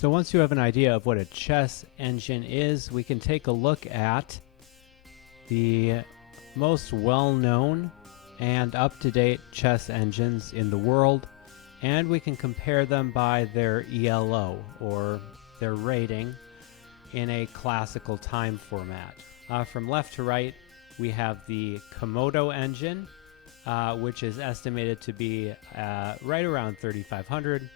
So once you have an idea of what a chess engine is, we can take a look at the most well-known and up-to-date chess engines in the world, and we can compare them by their ELO, or their rating, in a classical time format. From left to right, we have the Komodo engine, which is estimated to be right around 3,500.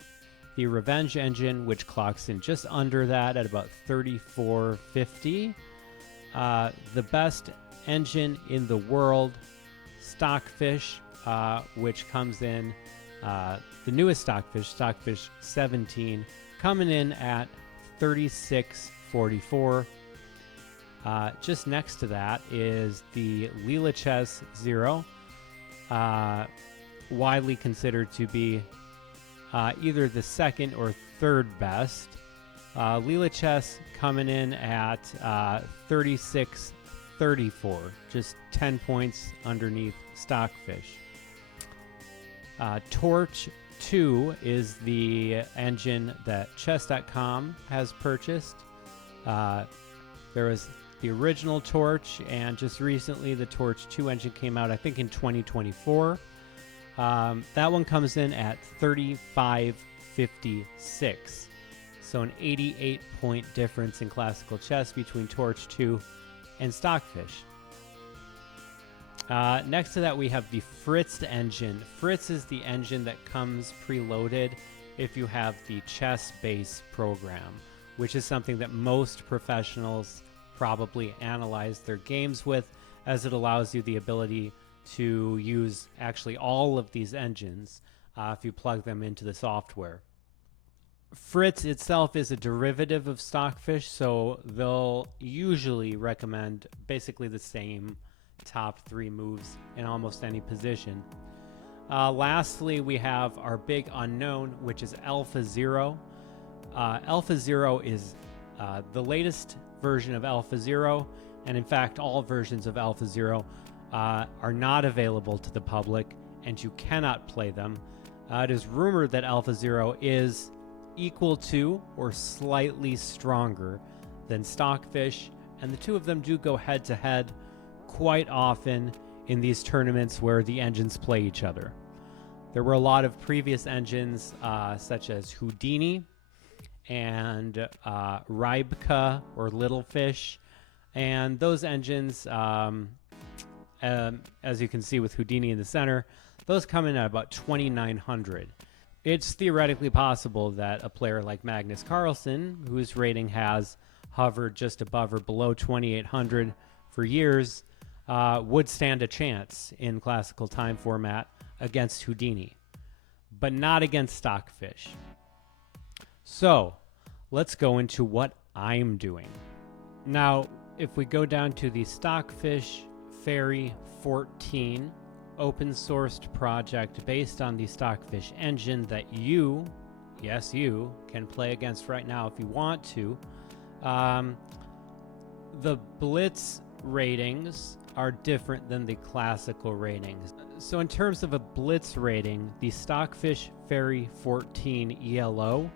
The Revenge engine, which clocks in just under that at about 3,450. The best engine in the world, Stockfish, which comes in, the newest Stockfish 17, coming in at 3,644. Just next to that is the Lichess 0, widely considered to be either the second or third best. Lichess coming in at 3,634, just 10 points underneath Stockfish. Torch 2 is the engine that chess.com has purchased. There was the original Torch, and just recently the Torch 2 engine came out, I think in 2024. That one comes in at 3,556. So an 88-point difference in classical chess between Torch 2 and Stockfish. Next to that, we have the Fritz engine. Fritz is the engine that comes preloaded if you have the chess base program, which is something that most professionals probably analyze their games with, as it allows you the ability to use actually all of these engines if you plug them into the software. Fritz itself is a derivative of Stockfish, so they'll usually recommend basically the same top 3 moves in almost any position. Lastly, we have our big unknown, which is Alpha Zero. Alpha Zero is the latest version of Alpha Zero, and in fact all versions of Alpha Zero are not available to the public, and you cannot play them. It is rumored that Alpha Zero is equal to or slightly stronger than Stockfish, and the two of them do go head to head quite often in these tournaments where the engines play each other. There were a lot of previous engines such as Houdini and Rybka or Little Fish, and those engines, as you can see with Houdini in the center, those come in at about 2,900. It's theoretically possible that a player like Magnus Carlsen, whose rating has hovered just above or below 2,800 for years, would stand a chance in classical time format against Houdini, but not against Stockfish. So let's go into what I'm doing. Now, if we go down to the Stockfish Fairy 14 open sourced project based on the Stockfish engine that you, yes you, can play against right now if you want to, the Blitz ratings are different than the classical ratings. So in terms of a Blitz rating, the Stockfish Fairy 14 ELO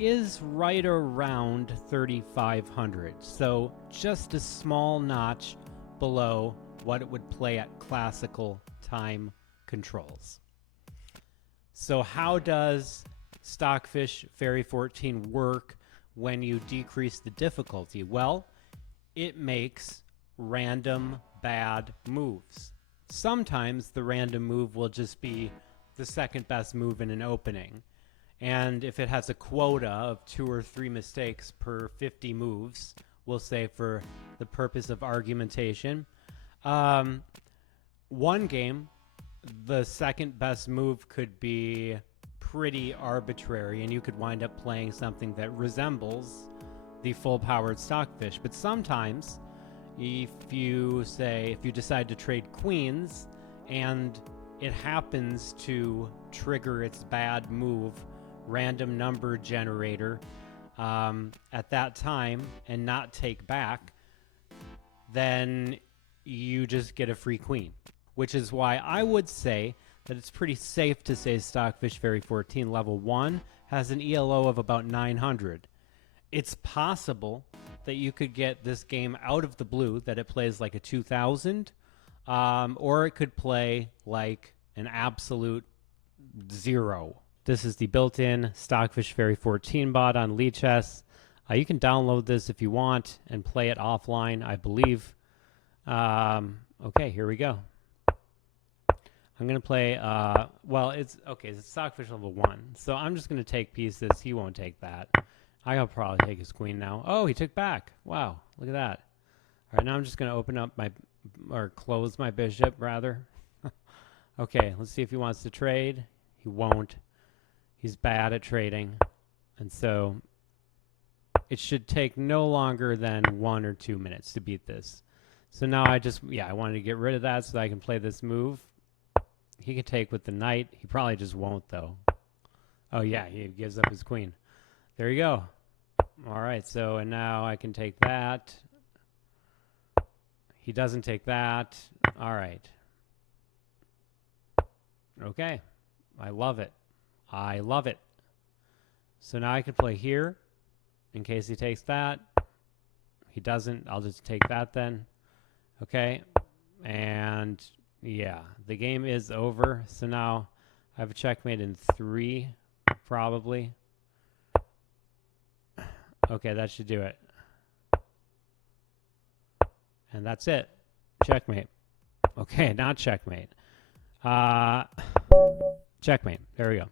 is right around 3,500. So just a small notch below what it would play at classical time controls. So how does Stockfish Fairy 14 work when you decrease the difficulty? Well, it makes random bad moves. Sometimes the random move will just be the second best move in an opening, and if it has a quota of 2 or 3 mistakes per 50 moves, we'll say for the purpose of argumentation, one game the second best move could be pretty arbitrary, and you could wind up playing something that resembles the full-powered Stockfish. But sometimes if you decide to trade queens and it happens to trigger its bad move, random number generator, at that time and not take back, then you just get a free queen. Which is why I would say that it's pretty safe to say Stockfish Fairy 14 level 1 has an ELO of about 900. it's possible that you could get this game out of the blue, that it plays like a 2000, or it could play like an absolute 0. This is the built-in Stockfish Fairy 14 bot on Lichess. You can download this if you want and play it offline, I believe. Okay, here we go. I'm going to play, well, it's Stockfish level 1. So I'm just going to take pieces. He won't take that. I'll probably take his queen now. Oh, he took back. Wow, look at that. All right, now I'm just going to open up or close my bishop, rather. Okay, let's see if he wants to trade. He won't. He's bad at trading. And so it should take no longer than 1 or 2 minutes to beat this. So now I wanted to get rid of that so that I can play this move. He can take with the knight. He probably just won't, though. Oh, yeah, he gives up his queen. There you go. All right, so, and now I can take that. He doesn't take that. All right. Okay. I love it. I love it. So now I can play here in case he takes that. He doesn't. I'll just take that then. Okay. And yeah, the game is over. So now I have a checkmate in 3, probably. Okay, that should do it. And that's it. Checkmate. Okay, not checkmate. Checkmate. There we go.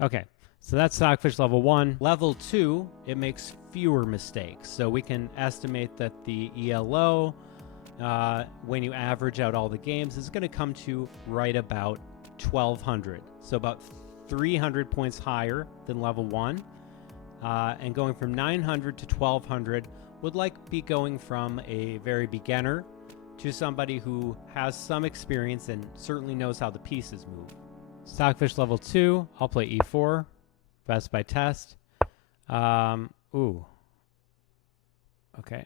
Okay, so that's Stockfish level 1. Level 2, it makes fewer mistakes. So we can estimate that the ELO, when you average out all the games, is going to come to right about 1,200. So about 300 points higher than level 1. And going from 900 to 1,200 would be going from a very beginner to somebody who has some experience and certainly knows how the pieces move. Stockfish level 2, I'll play e4, best by test. Ooh. Okay.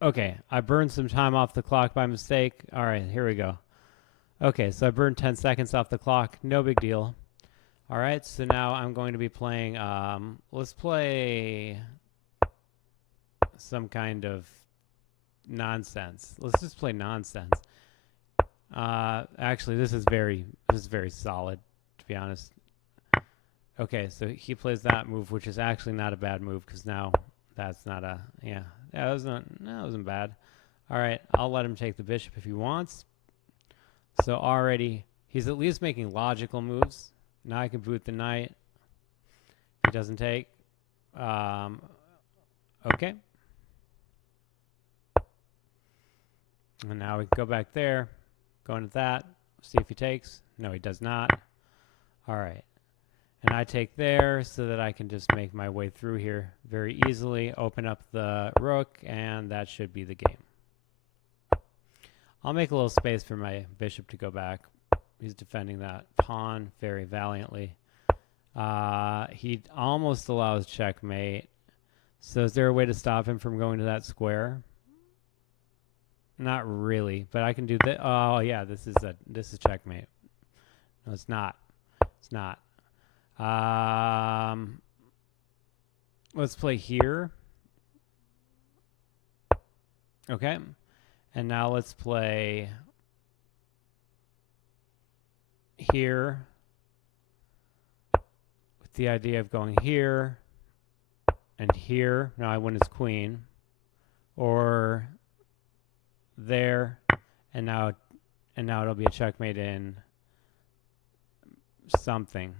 Okay, I burned some time off the clock by mistake. All right, here we go. Okay, so I burned 10 seconds off the clock. No big deal. All right, so now I'm going to be playing, let's play some kind of nonsense. Let's just play nonsense. Actually, this is very solid, to be honest. Okay, so he plays that move, which is actually not a bad move, because now that's not a, that wasn't bad. All right, I'll let him take the bishop if he wants. So already, he's at least making logical moves. Now I can boot the knight. If he doesn't take. Okay. And now we can go back there. Go into that. See if he takes. No, he does not. All right. And I take there so that I can just make my way through here very easily. Open up the rook, and that should be the game. I'll make a little space for my bishop to go back. He's defending that pawn very valiantly. He almost allows checkmate. So is there a way to stop him from going to that square? Not really, but I can do that. Oh yeah, this is checkmate. No, it's not. It's not. Let's play here. Okay. And now let's play here with the idea of going here and here. Now I win his queen. Or there, and now it'll be a checkmate in something.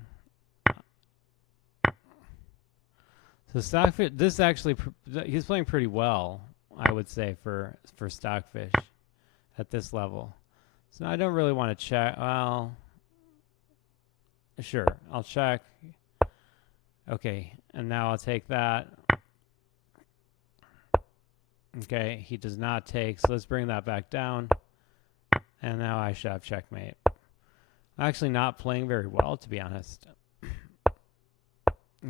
So Stockfish, this actually, he's playing pretty well, I would say, for Stockfish at this level. So I don't really want to check. Well, sure, I'll check. Okay, and now I'll take that. Okay, he does not take, so let's bring that back down. And now I should have checkmate. I'm actually not playing very well, to be honest.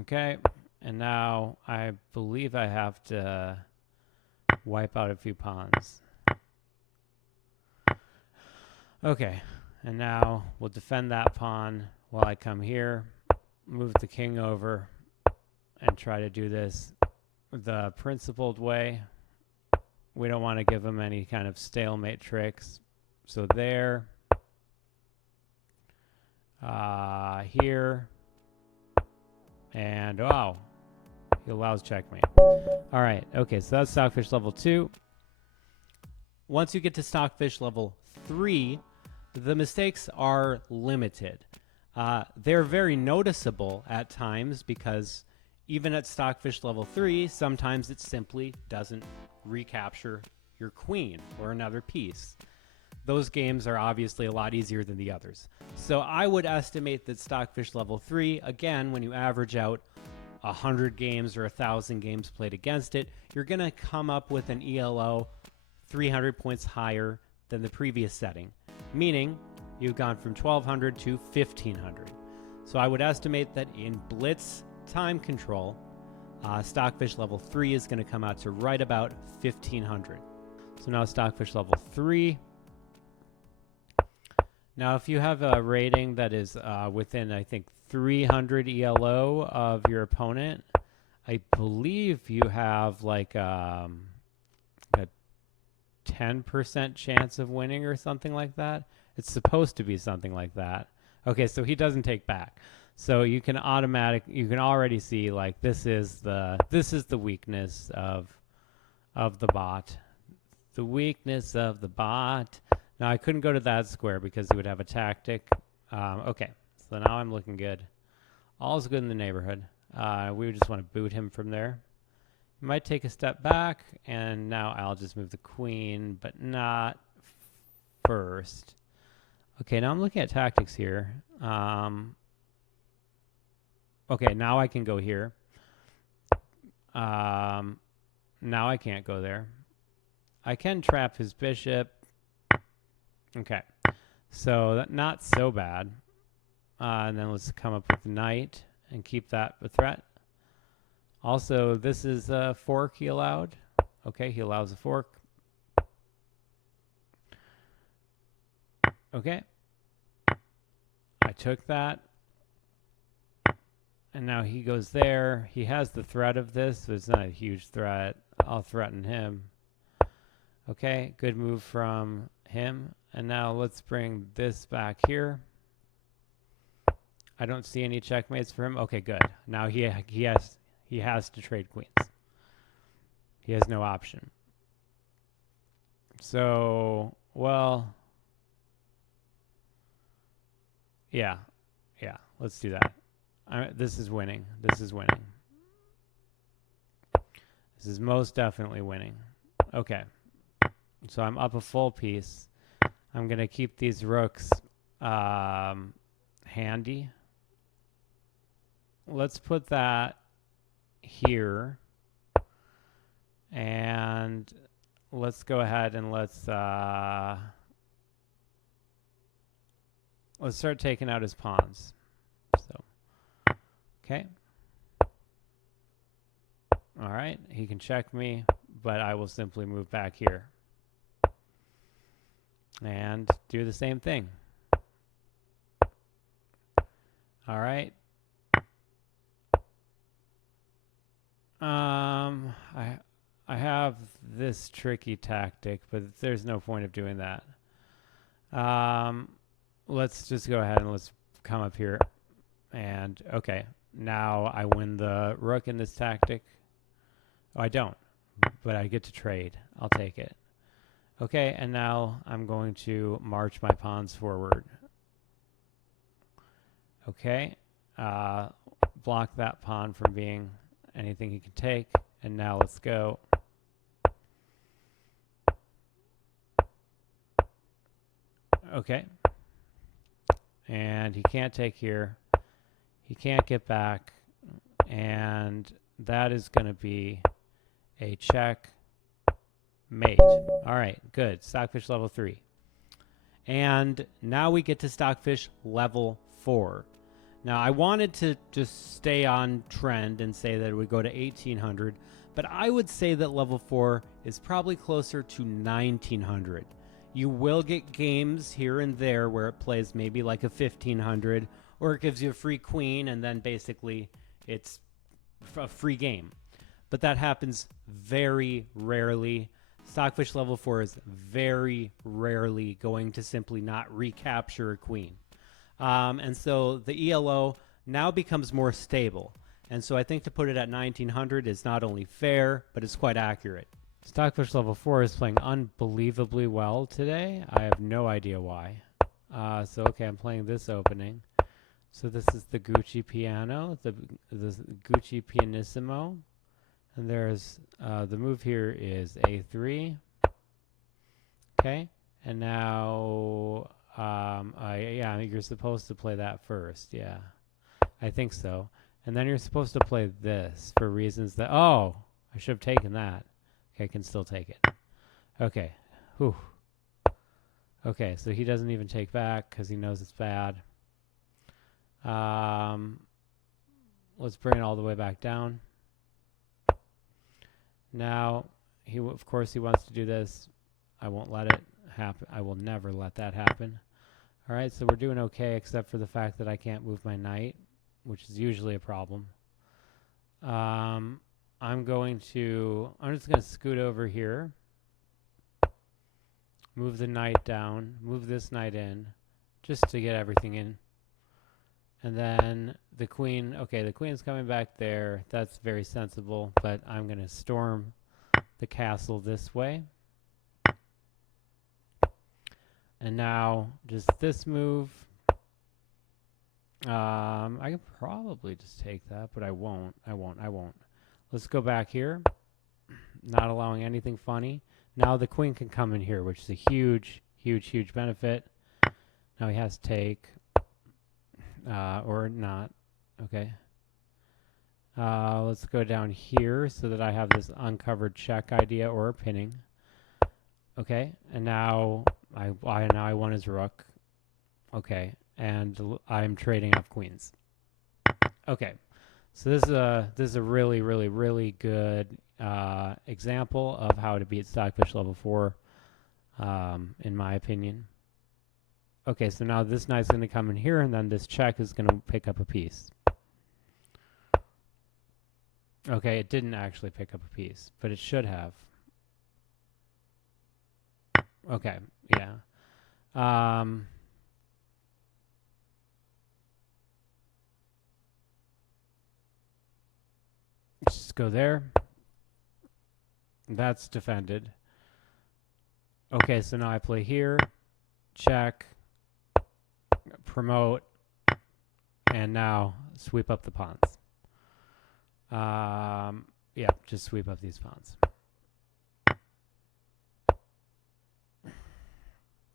Okay, and now I believe I have to wipe out a few pawns. Okay, and now we'll defend that pawn while I come here. move the king over and try to do this the principled way. We don't want to give him any kind of stalemate tricks. So there, here, and wow, he allows checkmate. All right, okay, so that's Stockfish level 2. Once you get to Stockfish level 3, the mistakes are limited. They're very noticeable at times because even at Stockfish level 3, sometimes it simply doesn't recapture your queen or another piece. Those games are obviously a lot easier than the others. So I would estimate that Stockfish level 3, again, when you average out 100 games or 1,000 games played against it, you're going to come up with an ELO 300 points higher than the previous setting, meaning you've gone from 1,200 to 1,500. So I would estimate that in Blitz time control, Stockfish level 3 is going to come out to right about 1,500. So now Stockfish level 3. Now, if you have a rating that is within, I think, 300 ELO of your opponent, I believe you have like a 10% chance of winning or something like that. It's supposed to be something like that. Okay, so he doesn't take back. So you can already see like this is the weakness of the bot. The weakness of the bot. Now, I couldn't go to that square because he would have a tactic. Okay, so now I'm looking good. All's good in the neighborhood. We just want to boot him from there. He might take a step back, and now I'll just move the queen, but not first. Okay, now I'm looking at tactics here. Okay, now I can go here. Now I can't go there. I can trap his bishop. Okay, so not so bad. And then let's come up with knight and keep that a threat. Also, this is a fork he allowed. Okay, he allows a fork. Okay. I took that. And now he goes there. He has the threat of this, but it's not a huge threat. I'll threaten him. Okay, good move from him. And now let's bring this back here. I don't see any checkmates for him. Okay, good. Now he has to trade queens. He has no option. So, well, yeah, let's do that. This is winning. This is winning. This is most definitely winning. Okay. So I'm up a full piece. I'm going to keep these rooks handy. Let's put that here. And let's go ahead and let's start taking out his pawns. So, okay. All right. He can check me, but I will simply move back here. And do the same thing. All right. I have this tricky tactic, but there's no point of doing that. Let's just go ahead and let's come up here. And okay, now I win the rook in this tactic. Oh, I don't, but I get to trade. I'll take it. Okay, and now I'm going to march my pawns forward. Okay, block that pawn from being anything he can take. And now let's go. Okay. And he can't take here. He can't get back. And that is going to be a check. Mate. All right, good. Stockfish level 3. And now we get to Stockfish level 4. Now, I wanted to just stay on trend and say that it would go to 1,800, but I would say that level 4 is probably closer to 1,900. You will get games here and there where it plays maybe like a 1,500 or it gives you a free queen, and then basically it's a free game. But that happens very rarely. Stockfish level 4 is very rarely going to simply not recapture a queen. And so the ELO now becomes more stable. And so I think to put it at 1900 is not only fair, but it's quite accurate. Stockfish level 4 is playing unbelievably well today. I have no idea why. So, okay, I'm playing this opening. So this is the Gucci piano, the Gucci pianissimo. And there's, the move here is A3. Okay, and now, yeah, you're supposed to play that first. Yeah, I think so. And then you're supposed to play this for reasons that, oh, I should have taken that. Okay, I can still take it. Okay, whew. Okay, so he doesn't even take back because he knows it's bad. Let's bring it all the way back down. Now, of course he wants to do this. I won't let it happen. I will never let that happen. All right, so we're doing okay, except for the fact that I can't move my knight, which is usually a problem. I'm just going to scoot over here, move the knight down, move this knight in, just to get everything in. And then the queen, okay, the queen's coming back there. That's very sensible, but I'm going to storm the castle this way. And now, just this move. I can probably just take that, but I won't. Let's go back here. Not allowing anything funny. Now the queen can come in here, which is a huge, huge, huge benefit. Now he has to take, or not. Okay. Let's go down here so that I have this uncovered check idea or pinning. Okay, and now I won his rook. Okay, and I'm trading up queens. Okay, so this is a really, really, really good example of how to beat Stockfish level 4, in my opinion. Okay, so now this knight's going to come in here, and then this check is going to pick up a piece. Okay, it didn't actually pick up a piece, but it should have. Okay, yeah. Just go there. That's defended. Okay, so now I play here, check, promote, and now sweep up the pawns. Yeah, just sweep up these pawns.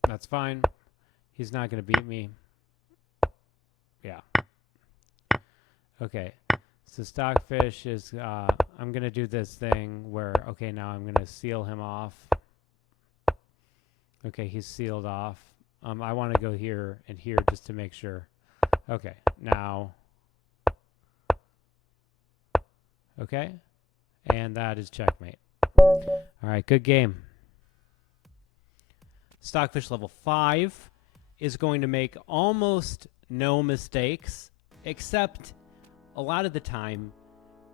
That's fine. He's not going to beat me. Yeah. Okay. So Stockfish is, I'm going to do this thing where, okay, now I'm going to seal him off. Okay, he's sealed off. I want to go here and here just to make sure. Okay, now. Okay. And that is checkmate. All right, good game. Stockfish level 5 is going to make almost no mistakes, except a lot of the time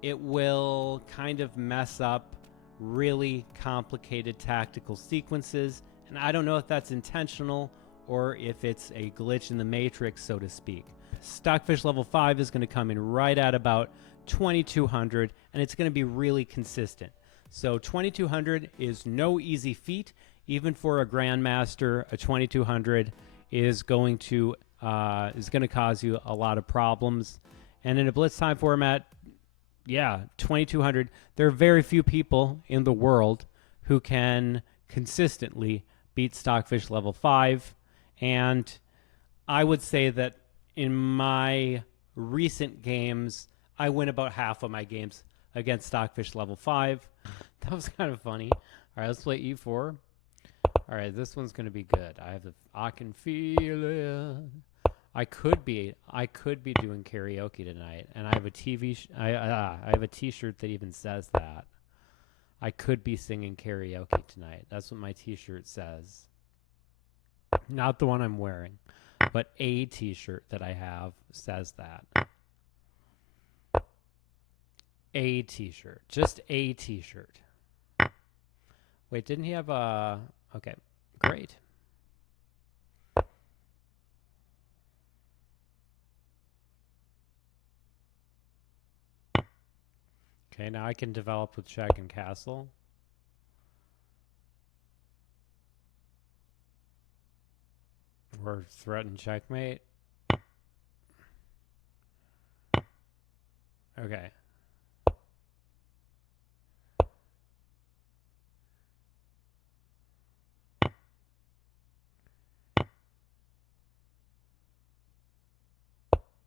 it will kind of mess up really complicated tactical sequences. And I don't know if that's intentional or if it's a glitch in the matrix, so to speak. Stockfish level 5 is going to come in right at about 2200, and it's going to be really consistent. So 2200 is no easy feat. Even for a grandmaster, a 2200 is going to cause you a lot of problems. And in a blitz time format, yeah, 2200. There are very few people in the world who can consistently beat Stockfish level 5, and I would say that in my recent games, I win about half of my games against Stockfish level 5. That was kind of funny. All right, let's play e4. All right, this one's going to be good. I can feel it. I could be doing karaoke tonight, and I have a I have a T-shirt that even says that. I could be singing karaoke tonight. That's what my T-shirt says. Not the one I'm wearing, but a t-shirt that I have says that. A t-shirt. Just a t-shirt. Wait, didn't he have a... Okay, great. Okay, now I can develop with check and castle. Or threaten checkmate. Okay.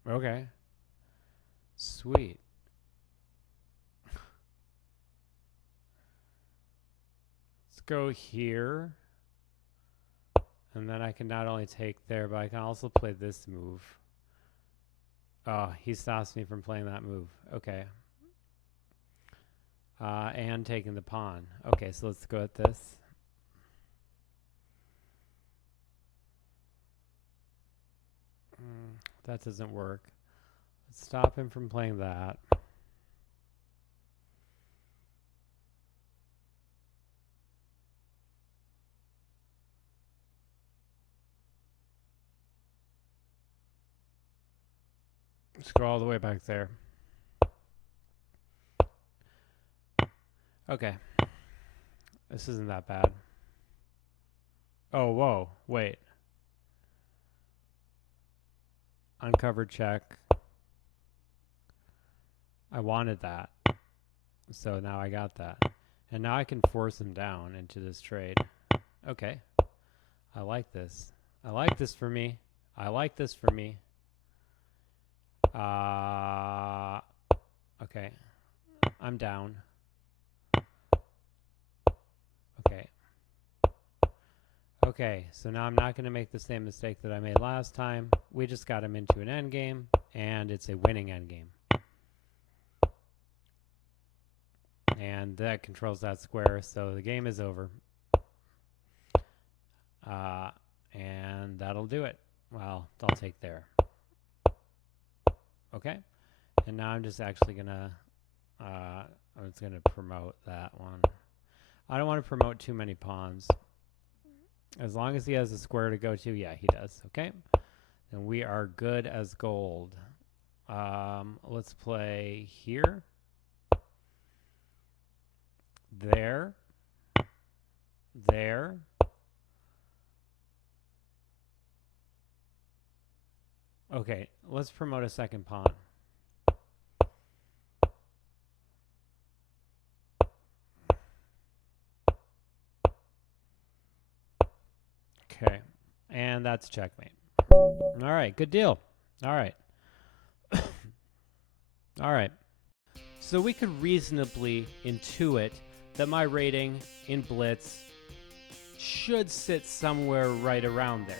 Okay. Sweet. Let's go here. And then I can not only take there, but I can also play this move. Oh, he stops me from playing that move. Okay. And taking the pawn. Okay, so let's go at this. That doesn't work. Let's stop him from playing that. Let's go all the way back there. Okay. This isn't that bad. Oh, whoa. Wait. Uncovered check. I wanted that. So now I got that. And now I can force him down into this trade. Okay. I like this. I like this for me. I like this for me. Okay. I'm down. Okay. Okay, so now I'm not going to make the same mistake that I made last time. We just got him into an endgame, and it's a winning endgame. And that controls that square, so the game is over. And that'll do it. Well, I'll take there. Okay. And now I'm just actually going to... I'm just going to promote that one. I don't want to promote too many pawns. As long as he has a square to go to, yeah, he does. Okay. Then we are good as gold. Let's play here. There. There. Okay, let's promote a second pawn. Okay, and that's checkmate. All right, good deal. All right. All right. So we could reasonably intuit that my rating in Blitz should sit somewhere right around there.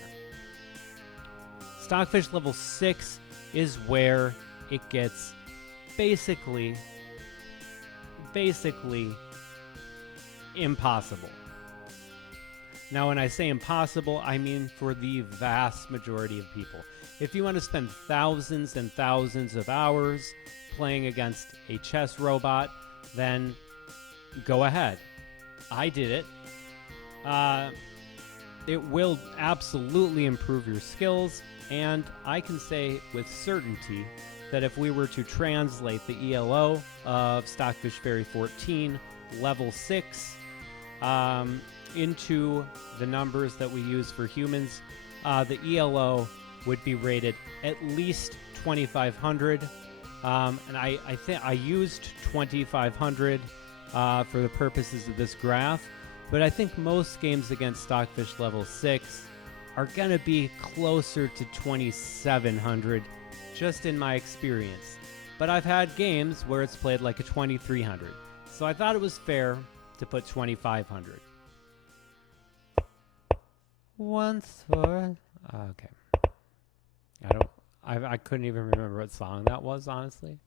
Stockfish level 6 is where it gets basically impossible. Now, when I say impossible, I mean for the vast majority of people. If you want to spend thousands and thousands of hours playing against a chess robot, then go ahead. I did it. It will absolutely improve your skills, and I can say with certainty that if we were to translate the ELO of Stockfish Fairy 14 level 6 into the numbers that we use for humans, the ELO would be rated at least 2,500. And I think I used 2,500 for the purposes of this graph, but I think most games against Stockfish level 6 are going to be closer to 2,700, just in my experience. But I've had games where it's played like a 2,300, so I thought it was fair to put 2,500. Once for... okay. I couldn't even remember what song that was, honestly.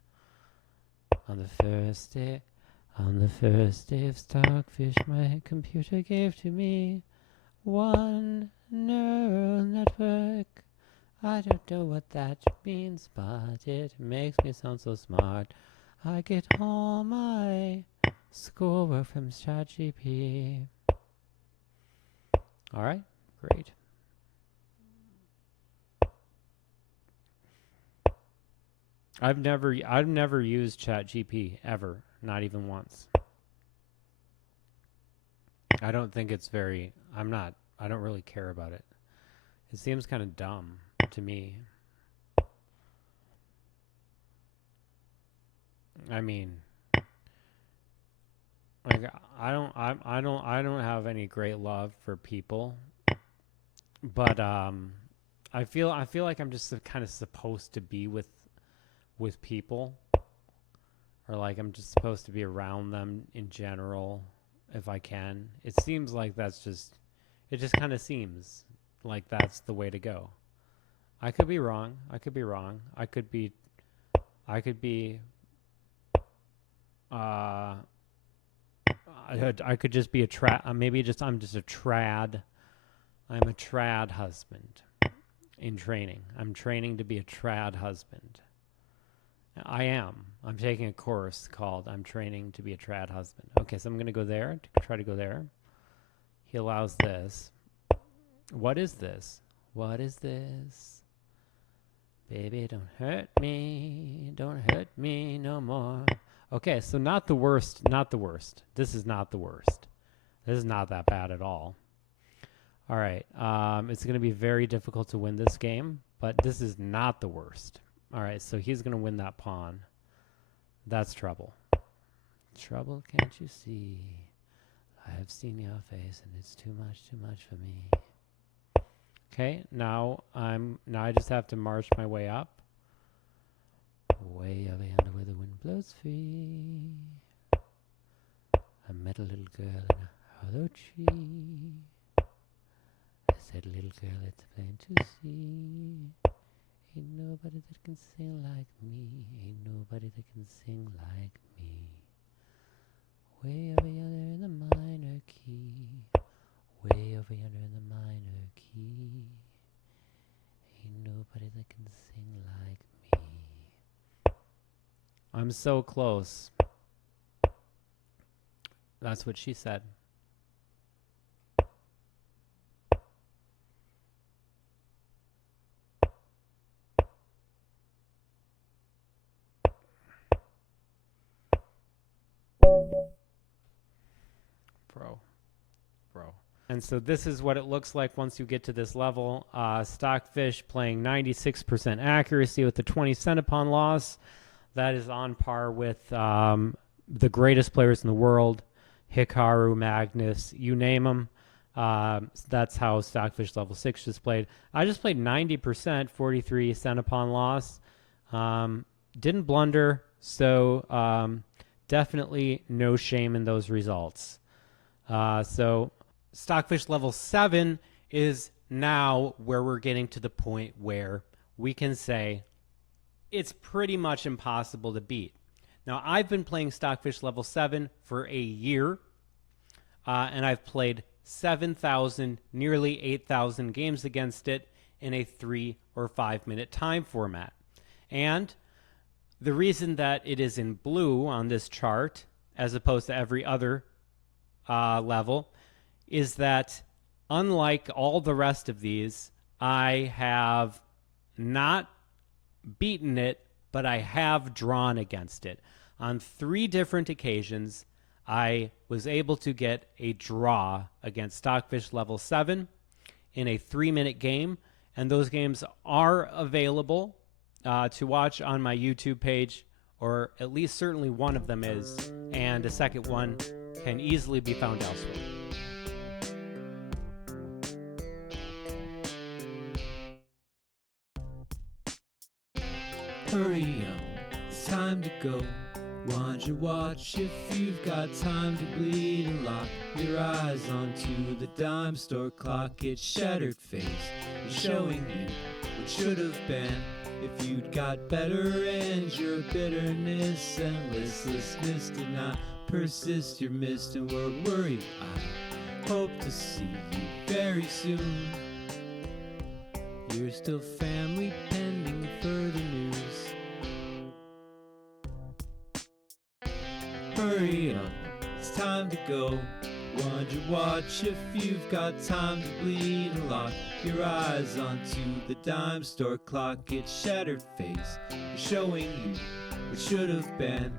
On the first day of Stockfish, my computer gave to me one neural network I don't know what that means, but it makes me sound so smart. I get all my schoolwork from ChatGPT. All right, great. I've never used ChatGPT ever, not even once. I don't think it's very. I don't really care about it. It seems kind of dumb to me. I mean, like I don't have any great love for people, but I feel like I'm just kind of supposed to be with people, or like I'm just supposed to be around them in general if I can. It seems like it just kind of seems like that's the way to go. I could be wrong. I could be I could just be a I'm just a trad. I'm a trad husband in training. I'm training to be a trad husband. I am. I'm taking a course called I'm training to be a trad husband. Okay, so I'm going to go there, try to go there. He allows this. What is this? What is this? Baby, don't hurt me. Don't hurt me no more. Okay, so not the worst. This is not the worst. This is not that bad at all. All right. It's going to be very difficult to win this game, but this is not the worst. All right, so he's going to win that pawn. That's trouble. Trouble, can't you see? I have seen your face, and it's too much for me. Okay, now I just have to march my way up. Way over yonder where the wind blows free. I met a little girl in a hollow tree. I said, little girl, it's plain to see. Ain't nobody that can sing like me. Ain't nobody that can sing like me. Way over yonder in the minor key. Way over yonder in the minor key. Ain't nobody that can sing like me. I'm so close. That's what she said. Bro. And so this is what it looks like once you get to this level. Stockfish playing 96% accuracy with the 20 centipon loss. That is on par with the greatest players in the world, Hikaru, Magnus, you name them. That's how Stockfish level 6 just played. I just played 90%, 43 centipon loss. Didn't blunder, so definitely no shame in those results. So Stockfish level 7 is now where we're getting to the point where we can say it's pretty much impossible to beat. Now, I've been playing Stockfish level 7 for a year, and I've played 7,000, nearly 8,000 games against it in a 3 or 5 minute time format. And the reason that it is in blue on this chart, as opposed to every other level, is that unlike all the rest of these, I have not beaten it, but I have drawn against it. On 3 different occasions, I was able to get a draw against Stockfish level 7 in a 3-minute game, and those games are available to watch on my YouTube page, or at least certainly one of them is, and a second one can easily be found elsewhere. Hurry up, it's time to go. Want your watch if you've got time to bleed, and lock your eyes onto the dime store clock. Its shattered face is showing you what should have been if you'd got better, and your bitterness and listlessness did not persist. You're missed and we're worried. I hope to see you very soon. We're still family pending further news. Hurry up, it's time to go. Wonder watch if you've got time to bleed and lock your eyes onto the dime store clock. Its shattered face is showing you what should have been.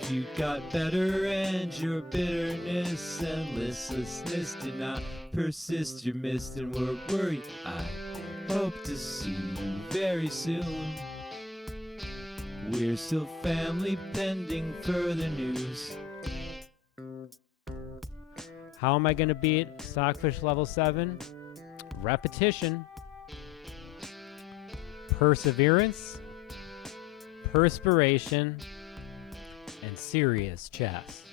If you got better and your bitterness and listlessness did not persist, you're missed and we're worried. I hope to see you very soon. We're still family pending further news. How am I going to beat Stockfish level 7? Repetition, perseverance, perspiration, and serious chess.